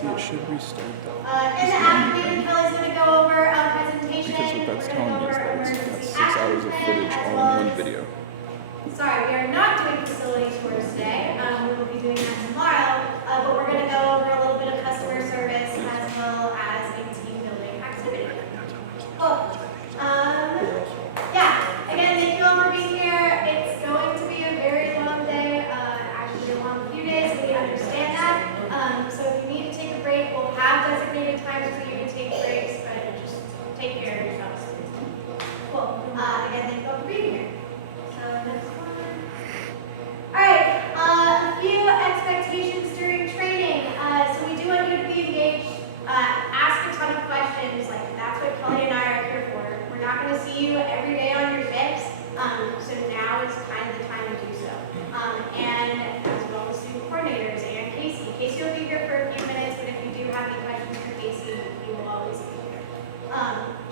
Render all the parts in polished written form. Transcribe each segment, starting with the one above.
See, it should restart though. In the afternoon, Kelly's going to go over a presentation. Because what that's telling me is that it's Emergency 6 hours of action footage plan, all in one video. Sorry, we are not doing facility tours today. We will be doing that tomorrow, but we're going to go over a little bit of customer service as well as a team building activity. Cool. Yeah, again, thank you all for being here. It's going to be a very long day, actually a long few days, and we understand that. So if you need to take a break, we'll have designated times for you to take breaks, but just take care of yourselves. Cool. Again, thank you all for being here. So next one. All right, a few expectations during training. So we do want you to be engaged, ask a ton of questions. Like that's what Kelly and I are here for. We're not going to see you every day on your tips, so now is kind of the time to do so. And as well as student coordinators and Casey. Casey will be here for a few minutes, but if you do have any questions for Casey, he will always be here.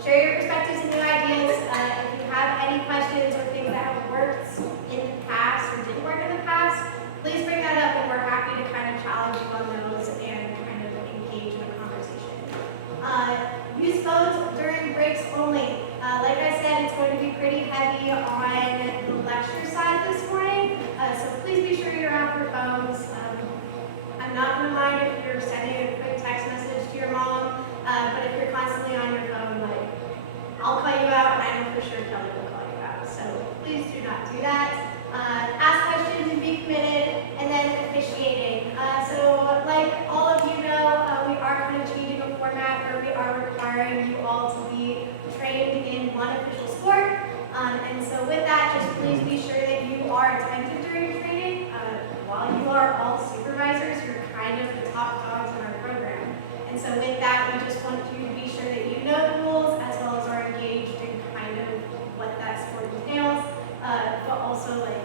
Share your perspectives and new ideas. If you have any questions or things that have worked in the past or didn't work in the past, please bring that up, and we're happy to kind of challenge you on those and kind of engage in a conversation. Use phones during breaks only. Like I said, it's going to be pretty heavy on the lecture side this morning, so please be sure you're off your phones. I'm not going to mind if you're sending a quick text message to your mom, but if you're constantly on your phone, like, I'll call you out, and I know for sure Kelly will call you out, so please do not do that. Ask questions and be committed, and then officiating. So like all of you know, we are kind of changing a format where we are requiring you all to be trained in one official sport. And so with that, just please be sure that you are attentive during training. While you are all supervisors, you're kind of the top dogs in our program. And so with that, we just want you to be sure that you know the rules as well as are engaged in kind of what that sport entails. But also, like,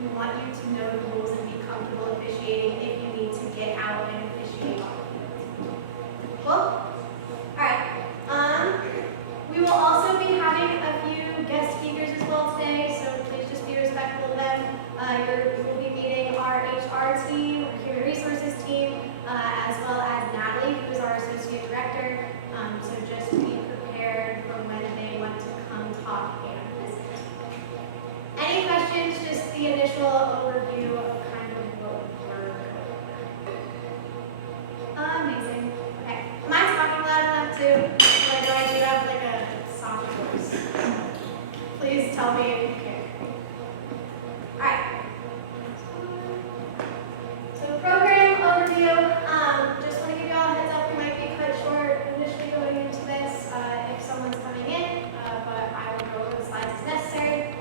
we want you to know the rules and be comfortable officiating if you need to get out and officiate on the field. Cool? Alright. We will also be having a few guest speakers as well today, so please just be respectful of them. You will be meeting our HR team, our human resources team, as well as Natalie, who is our associate director. So just be prepared for when they want to come talk and visit. Any questions? Just the initial overview of kind of what we're going over. Amazing. Okay. Am I talking loud enough too? Or do I do have like a soft voice? Please tell me if you care. Alright. So program overview. Just want to give you all a heads up, we might be cut short initially going into this if someone's coming in, but I will go over the slides as necessary.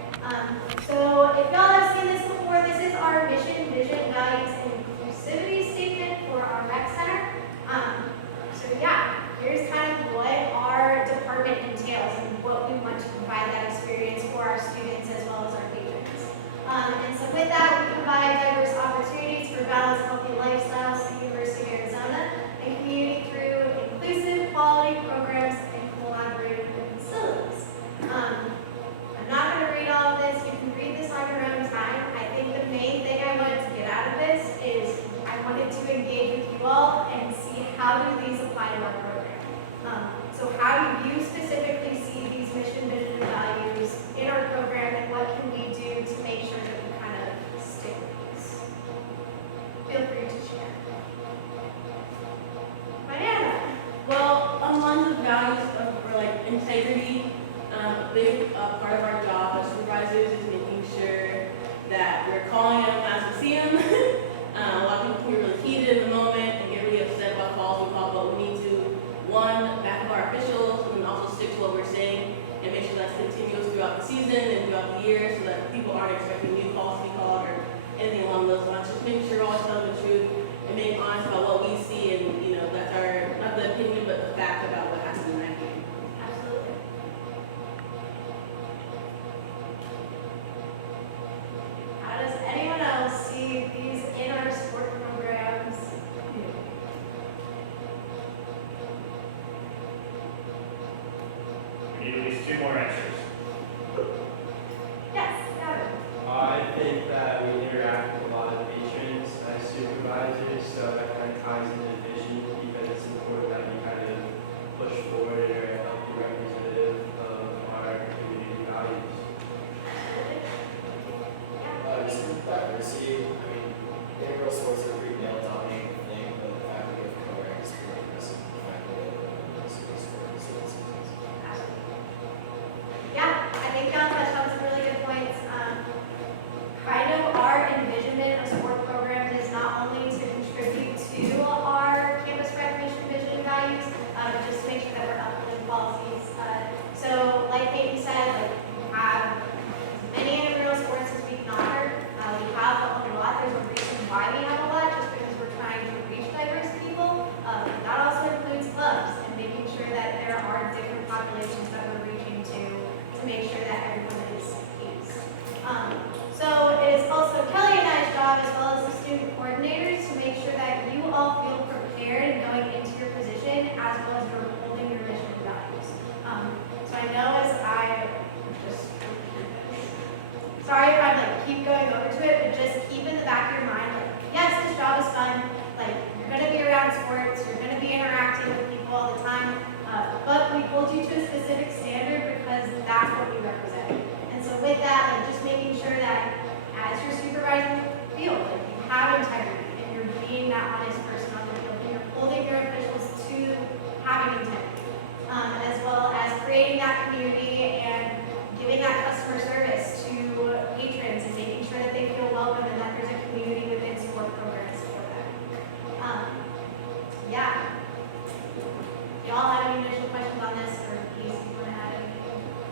So if y'all have seen this before, this is our mission, vision, values, and inclusivity statement for our rec center. So yeah, here's kind of what our department entails and what we want to provide that experience for our students as well as our patrons. And so with that, we provide diverse opportunities for balanced, healthy lifestyles at the University of Arizona and community through inclusive, quality programs and collaborative facilities. I'm not going to read all of this. You can read this on your own time. I think the main thing I wanted to get out of this is I wanted to engage with you all and see how do these apply to our program. So how do you specifically see these mission, vision, and values in our program, and what can we do to make sure that we kind of stick with these? Feel free to share. Mariana. Well, among the values of like integrity, a big part of our job as supervisors is making sure that we're calling them as we see them. A lot of people can get really heated in the moment and get really upset about calls we call, but we need to, one, back up our officials and also stick to what we're saying and make sure that's continuous throughout the season and throughout the year so that people aren't expecting new calls to be called or anything along those lines. Just making sure we're always telling the truth and being honest about what we see, and you know, that's our, not the opinion, but the fact about what happens in that game. Absolutely. How does anyone else see these in our sport programs? We need at least 2 more extras. Yes, Gavin. I think that we interact with a lot of patrons as supervisors, so that kind of ties into vision because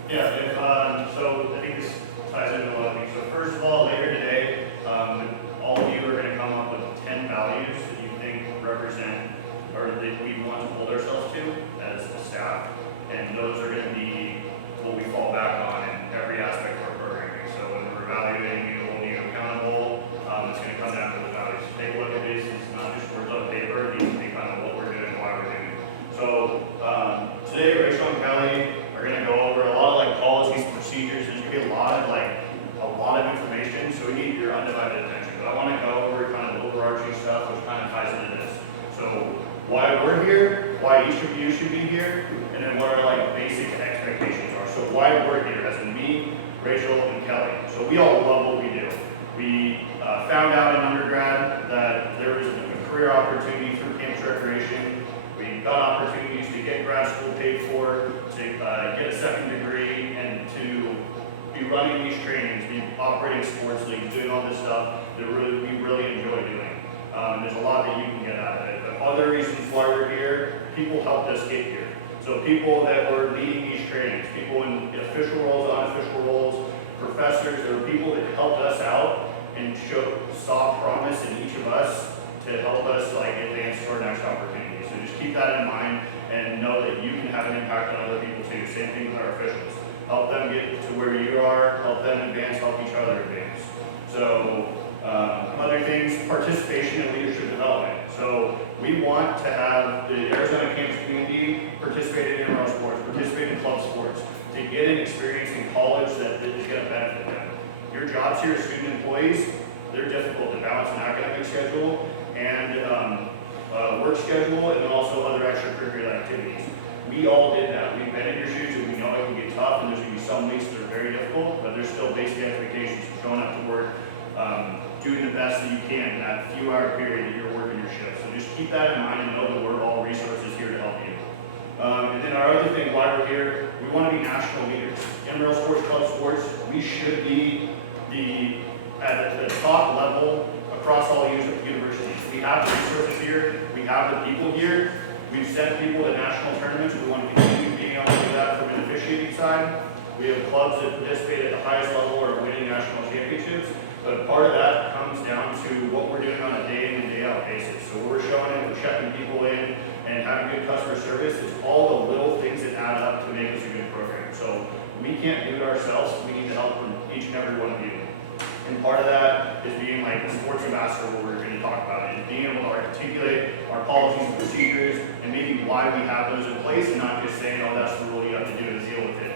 Yeah, so I think this ties into a lot of things. So first of all, later today, all of you are going to come up with 10 values that you think represent or that we want to hold ourselves to as a staff. And those are going to be what we fall back on in every aspect of our programming. So when we're evaluating you, holding you accountable, it's going to come down to the values. So take a look at this. It's not just words on paper. These will be kind of what we're doing, why we're doing it. So today, Rachel and Kelly are going to go over a lot of like policies and procedures. There's going to be a lot of information, so we need your undivided attention. But I want to go over kind of the overarching stuff, which kind of ties into this. So why we're here, why each of you should be here, and then what our like basic expectations are. So why we're here, as in me, Rachel, and Kelly. So we all love what we do. We found out in undergrad that there was a career opportunity through campus recreation. We got opportunities to get grad school paid for, to get a second degree, and to be running these trainings, be operating sports leagues, doing all this stuff that we really enjoy doing. And there's a lot that you can get out of it. But other reasons why we're here, people helped us get here. So people that were leading these trainings, people in official roles, unofficial roles, professors, there were people that helped us out and saw promise in each of us to help us like advance to our next opportunity. So just keep that in mind and know that you can have an impact on other people too. Same thing with our officials. Help them get to where you are, help them advance, help each other advance. So other things, participation in leadership development. So we want to have the Arizona campus community participate in intramural sports, participate in club sports, to get an experience in college that is going to benefit them. Your jobs here as student employees, they're difficult to balance an academic schedule and work schedule, and then also other extracurricular activities. We all did that. We've been in your shoes and we know it can get tough, and there's going to be some weeks that are very difficult, but there's still basic expectations of showing up to work, doing the best that you can in that few-hour period that you're working your shift. So just keep that in mind and know that we're all resources here to help you. And then our other thing, why we're here, we want to be national leaders. Intramural sports, club sports, we should be at the top level across all universities. We have the resources here, we have the people here. We've sent people to national tournaments. We want to continue being able to do that from an officiating side. We have clubs that participate at the highest level or are winning national championships. But part of that comes down to what we're doing on a day in and day out basis. So we're showing it, we're checking people in, and having good customer service. It's all the little things that add up to make us a good program. So we can't do it ourselves. We need the help from each and every one of you. And part of that is being like the sports ambassador, what we're going to talk about, is being able to articulate our policies and procedures and maybe why we have those in place, and not just saying, oh, that's the rule, you have to do to deal with it.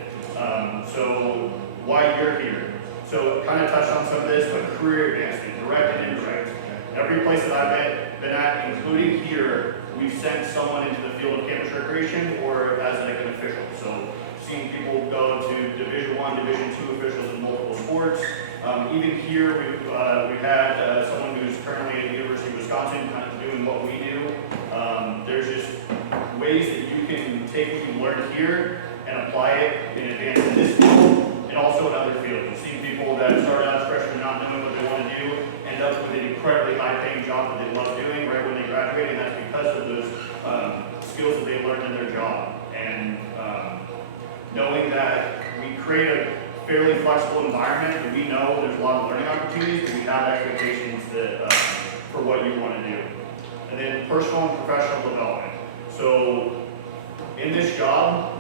So why you're here. So kind of touched on some of this, but career advancement, direct and indirect. Every place that I've been at, including here, we've sent someone into the field of campus recreation or as like an official. So seeing people go to Division I, Division II officials in multiple sports. Even here, we've had someone who's currently at the University of Wisconsin kind of doing what we do. There's just ways that you can take what you learned here and apply it in advance in this field and also in other fields. We've seen people that start out as freshmen not knowing what they want to do, end up with an incredibly high-paying job that they love doing right when they graduate, and that's because of those skills that they learned in their job. And knowing that we create a fairly flexible environment, and we know there's a lot of learning opportunities, but we have expectations that for what you want to do. And then personal and professional development. So in this job,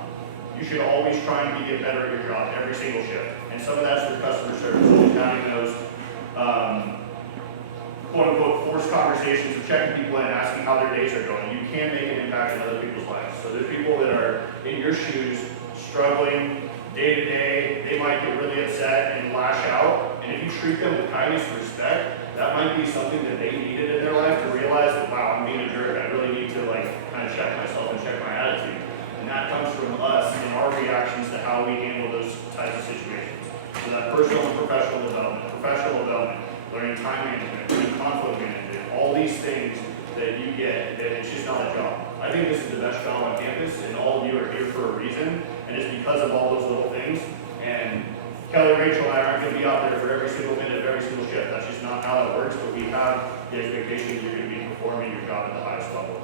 you should always try and get better at your job every single shift. And some of that's through customer service, so just having those quote-unquote forced conversations of checking people in and asking how their days are going. You can make an impact in other people's lives. So there's people that are in your shoes, struggling day to day. They might get really upset and lash out. And if you treat them with kindness and respect, that might be something that they needed in their life to realize that, wow, I'm being a jerk. I really need to kind of check myself and check my attitude. And that comes from us and our reactions to how we handle those types of situations. So that personal and professional development, learning time management, learning conflict management, all these things that you get, that it's just not a job. I think this is the best job on campus, and all of you are here for a reason, and it's because of all those little things. And Kelly, Rachel, and I aren't going to be out there for every single minute of every single shift. That's just not how that works, but we have the expectation that you're going to be performing your job at the highest level.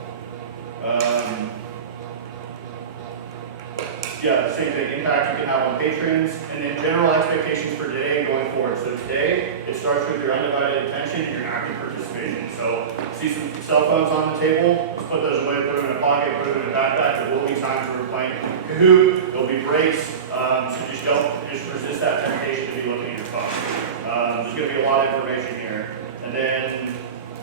yeah, same thing, impact you can have on patrons, and then general expectations for today and going forward. So today, it starts with your undivided attention and your active participation. So see some cell phones on the table, let's put those away, put them in a pocket, put them in a backpack. There will be times where we're playing Kahoot, there'll be breaks, so just resist that temptation to be looking at your phone. There's gonna be a lot of information here. And then,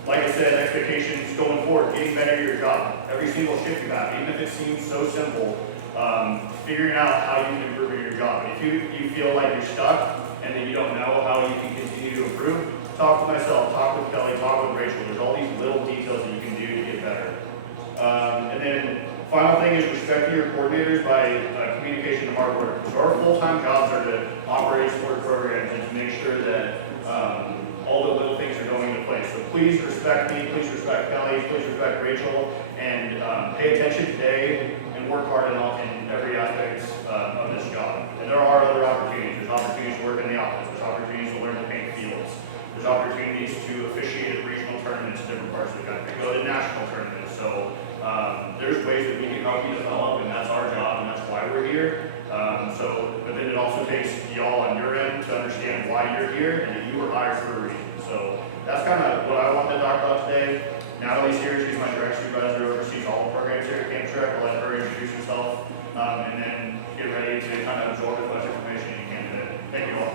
like I said, expectations going forward, getting better at your job. Every single shift you have, even if it seems so simple, figuring out how you can improve in your job. If you feel like you're stuck and then you don't know how you can continue to improve, talk to myself, talk with Kelly, talk with Rachel. There's all these little details that you can do to get better. And then final thing is respect your coordinators by communication and hard work. So our full-time jobs are to operate sport programs and to make sure that all the little things are going into place. So please respect me, please respect Kelly, please respect Rachel, and pay attention today and work hard in every aspect of this job. And there are other opportunities. There's opportunities to work in the office. There's opportunities to learn to paint fields. There's opportunities to officiate at regional tournaments in different parts of the country, go to national tournaments. So there's ways that we can help you develop, and that's our job, and that's why we're here. But then it also takes y'all on your end to understand why you're here and that you were hired for a reason. So that's kind of what I wanted to talk about today. Natalie's here, she's my direct supervisor, oversees all the programs here at Camp Trek. I'll let her introduce herself, and then get ready to kind of absorb as much information as you can today. Thank you all.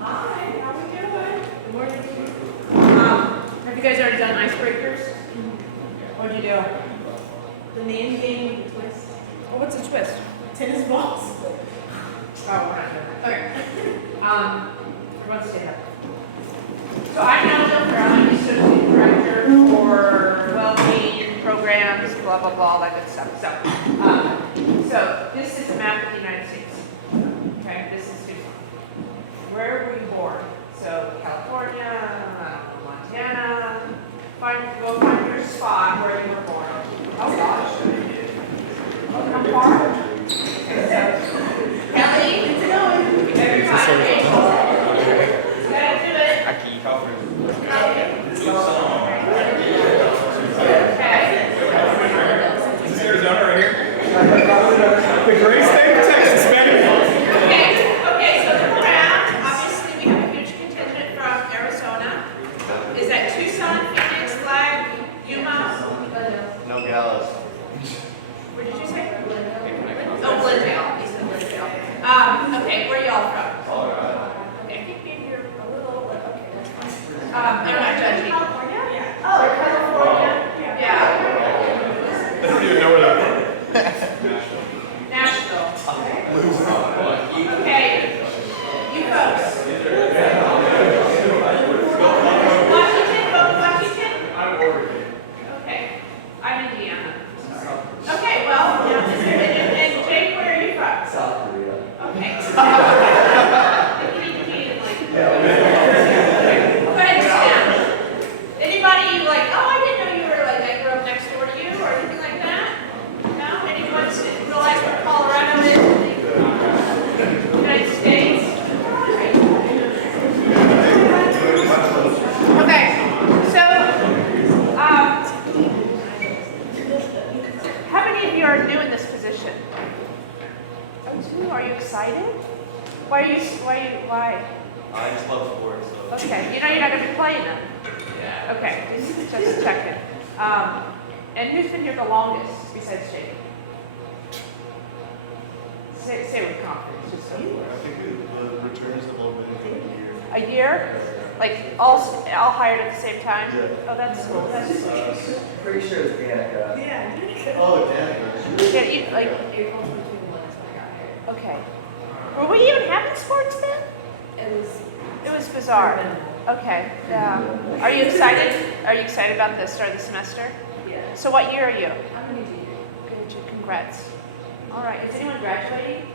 Hi, how are we doing? Good morning. Have you guys already done icebreakers? What'd you do? The name game with the twist. Oh, what's a twist? Tennis balls. Oh, we're not doing that. Okay. Everyone stay up. So I'm Natalie O'Farrell. I'm the Associate Director for Wellbeing Programs, blah, blah, blah, all that good stuff. So this is a map of the United States. Okay, this is Tucson. Where were you born? So California, Montana. Go find your spot where you were born. Oh gosh. How far? Okay, so Kelly, everybody, gotta do it. I keep covering. Okay. Is this Arizona right here? The great state of Texas, man. Okay, so look around. Obviously, we have a huge contingent from Arizona. Is that Tucson, Phoenix, Flag, Yuma? No gallows. Where did you say? Oh, Glendale. He said Glendale. Okay, where are y'all from? Colorado. Okay. They're not judging. California? Oh, California. Yeah. I don't even know where that is. Nashville. Okay. You folks. Washington, both Washington? I'm Oregon. Okay. I'm Indiana. Okay, well, and Jake, where are you from? South Korea. Okay. Go ahead and stand. Anybody like, oh, I didn't know you were like, I grew up next door to you or anything like that? No? Anyone realize where Colorado is in the United States? Okay, so, how many of you are new in this position? Oh, two. Are you excited? Why? I just love sports, so. Okay, you know you're not going to be playing them. Yeah. Okay, just checking. And who's been here the longest besides Jake? Say with confidence, just so. I think the returns a little bit in a year. A year? Like all hired at the same time? Yeah. Oh, that's cool. That's cool. Pretty sure it's Danica. Yeah. Oh, Danica. Yeah, you, like, okay. Were we even having sports then? It was bizarre. Okay. Are you excited? Are you excited about the start of the semester? Yeah. So what year are you? I'm gonna do Good. Congrats. All right. Is anyone graduating?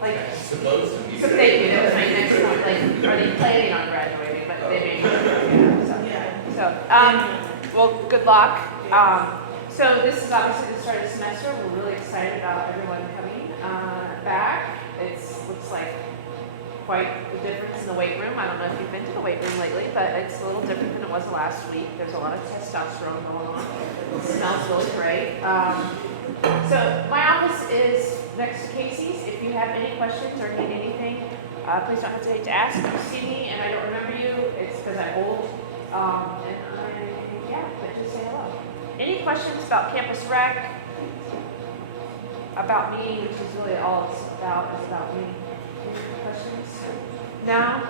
Like, Supposed to be. so thank you. That was my next point. Like, are they planning on graduating? But they may. Yeah. So, well, good luck. So this is obviously the start of the semester. We're really excited about everyone coming back. It looks like quite the difference in the weight room. I don't know if you've been to the weight room lately, but it's a little different than it was last week. There's a lot of testosterone going on. It smells really great. So my office is next to Casey's. If you have any questions or need anything, please don't hesitate to ask. If you see me and I don't remember you, it's because I'm old. Yeah, but just say hello. Any questions about campus rec? About me, which is really all it's about, is about me. Any questions? No?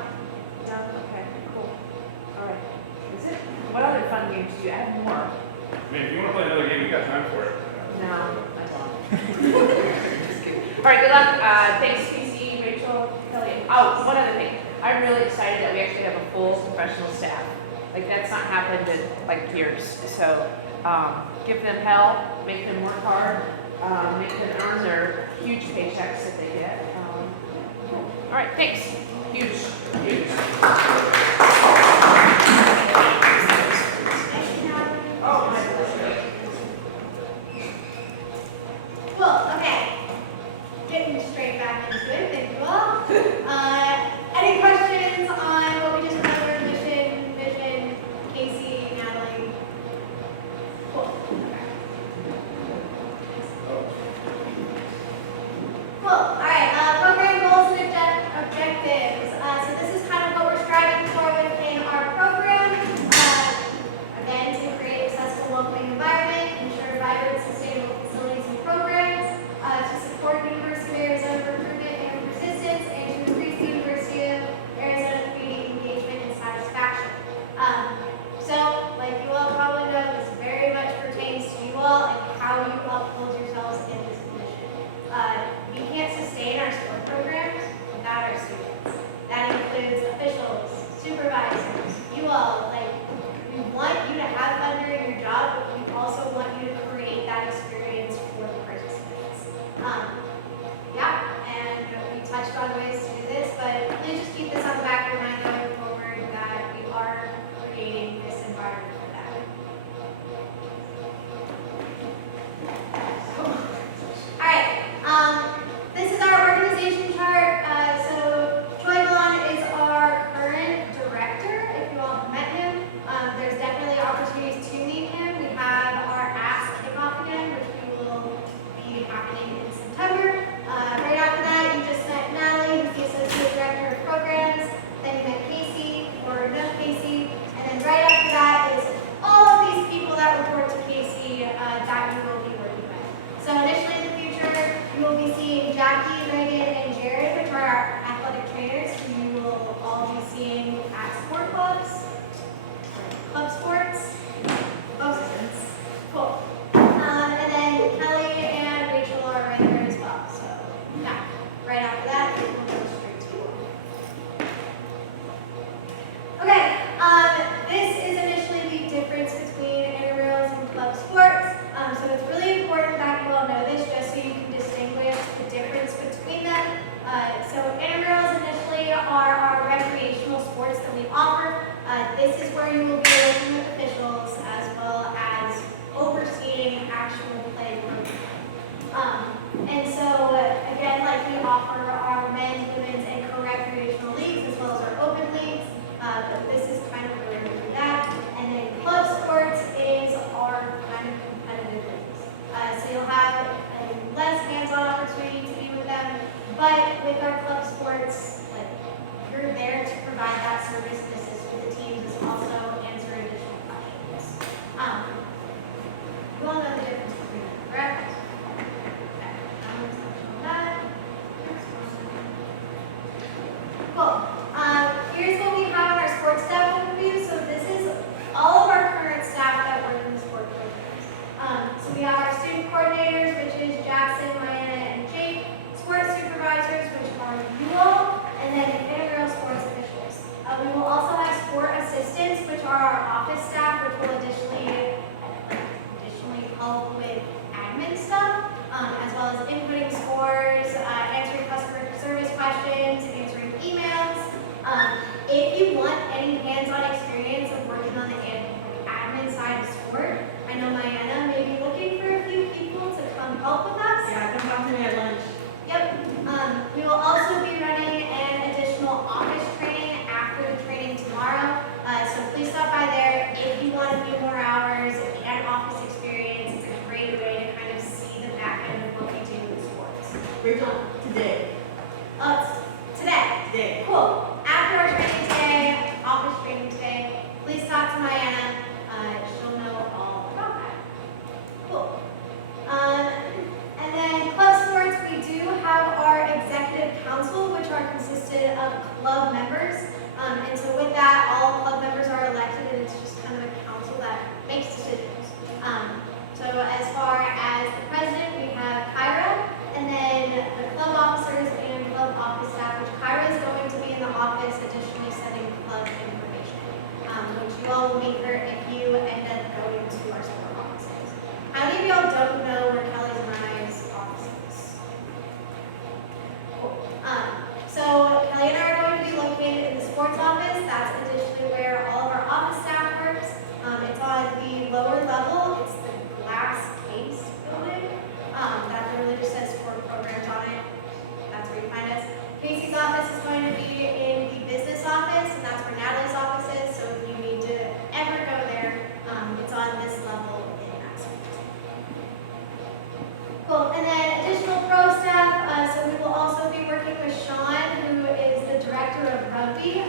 No? Okay, cool. All right. Is it? What other fun games do you have more? I mean, if you want to play another game, we got time for it. No, I don't. Just kidding. All right, good luck. Thanks, PC, Rachel, Kelly. Oh, one other thing. I'm really excited that we actually have a full professional staff. Like, that's not happened in, like, years. So, give them hell, make them work hard, make them earn their huge paychecks that they get. All right, thanks. Huge, huge. Oh, my goodness. Well, okay. Getting straight back into it, thank you all. Any questions on what we just covered? Mission, vision, Casey, Natalie? Cool. Okay. Cool. All right. Program goals and objectives. So this is kind of what we're striving Wait till today. Today. Today. Cool. After our training today, office training today, please talk to Diana. She'll know all about that. Cool. And then club sports, we do have our executive council, which are consisted of club members. And so with that, all club members are elected, and it's just kind of a council that makes decisions. So as far as the president, we have Kyra, and then the club officers and club office staff, which Kyra is going to be in the office, additionally setting club information, which you all will meet her if you end up going to our sport offices. How many of y'all don't know where Kelly's and I's office is? Cool. So Kelly and I are going to be located in the sports office. That's additionally where all of our office staff works. It's on the lower level. It's the glass case building. That literally just says sport programs on it. That's where you find us. Casey's office is going to be in the business office, and that's where Natalie's office is. So if you need to ever go there, it's on this level in that suite. Cool. And then additional pro staff. So we will also be working with Sean, who is the director of rugby.